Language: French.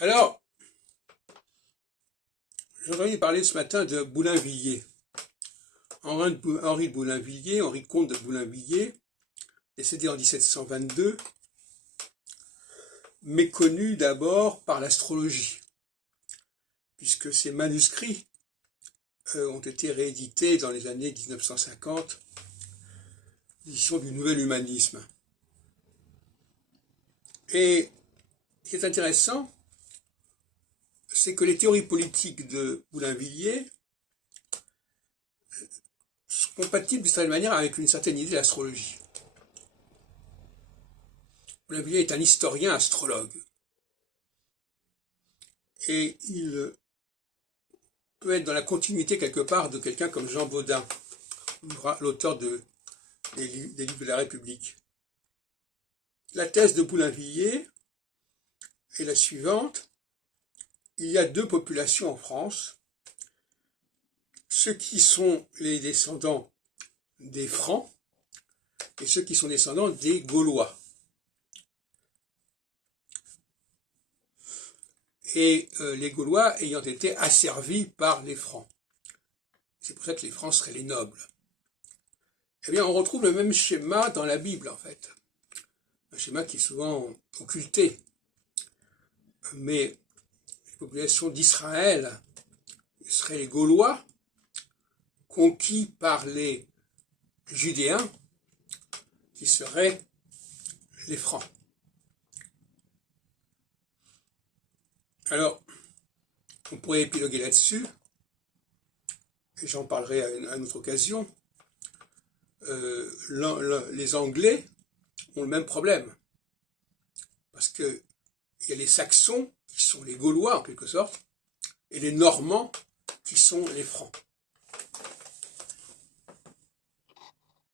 Alors, j'ai entendu parler ce matin de Boulainvilliers. Henri de Boulainvilliers, Henri comte de Boulainvilliers, décédé en 1722, méconnu d'abord par l'astrologie, puisque ses manuscrits ont été réédités dans les années 1950, l'édition du Nouvel Humanisme. Et ce qui est intéressant, c'est que les théories politiques de Boulainvilliers sont compatibles d'une certaine manière avec une certaine idée de l'astrologie. Boulainvilliers est un historien astrologue. Et il peut être dans la continuité quelque part de quelqu'un comme Jean Bodin, l'auteur des livres de la République. La thèse de Boulainvilliers est la suivante. Il y a deux populations en France. Ceux qui sont les descendants des Francs et ceux qui sont descendants des Gaulois. Et les Gaulois ayant été asservis par les Francs. C'est pour ça que les Francs seraient les nobles. Eh bien, on retrouve le même schéma dans la Bible, en fait. Un schéma qui est souvent occulté. Mais les populations d'Israël seraient les Gaulois, conquis par les Judéens, qui seraient les Francs. Alors, on pourrait épiloguer là-dessus, et j'en parlerai à une autre occasion. Les Anglais ont le même problème, parce qu'il y a les Saxons, qui sont les Gaulois en quelque sorte, et les Normands, qui sont les Francs.